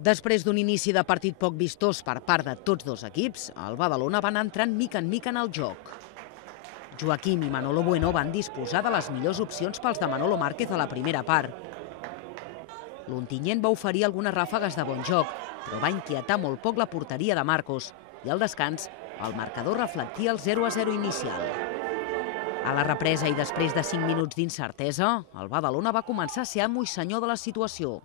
Després d'un inici de partit poc vistós per part de tots dos equips, el Badalona va anar entrant mica en mica en el joc. Joaquim i Manolo Bueno van disposar de les millors opcions pels de Manolo Márquez a la primera part. L'Ontinyent va oferir algunes ràfegues de bon joc, però va inquietar molt poc la porteria de Marcos i al descans el marcador reflectia el 0-0 inicial. A la represa i després de 5 minuts d'incertesa, el Badalona va començar a ser amo i senyor de la situació.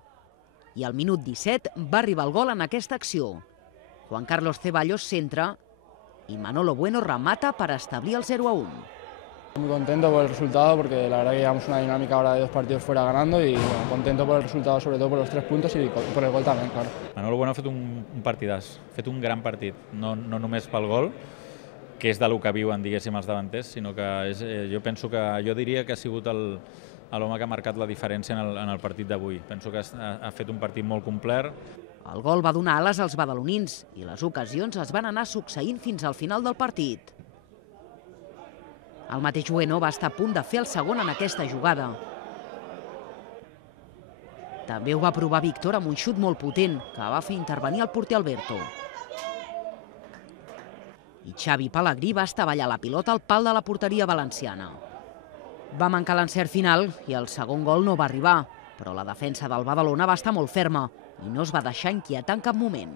I al minut 17 va arribar el gol en aquesta acció. Juan Carlos Ceballos centra y Manolo Bueno remata para establir el 0-1. Muy contento por el resultado porque la verdad que llevamos una dinámica ahora de 2 partidos fuera ganando y bueno, contento por el resultado, sobre todo por los 3 puntos y por el gol también, claro. Manolo Bueno ha fet un partidàs, ha fet un gran partit, no només pel gol, que és del que viuen, diguéssim, els davanters, sinó que jo diria que ha sigut l'home que ha marcat la diferència en el partit d'avui. Penso que ha fet un partit molt complet. El gol va donar ales als badalonins i les ocasions es van anar succeint fins al final del partit. El mateix Bueno va estar a punt de fer el segon en aquesta jugada. També ho va provar Víctor amb un xut molt potent, que va fer intervenir el porter Alberto. I Xavi Pellegrí va estavellar la pilota al pal de la porteria valenciana. Va mancar l'encert final i el segon gol no va arribar, però la defensa del Badalona va estar molt ferma i no es va deixar inquietar en cap moment.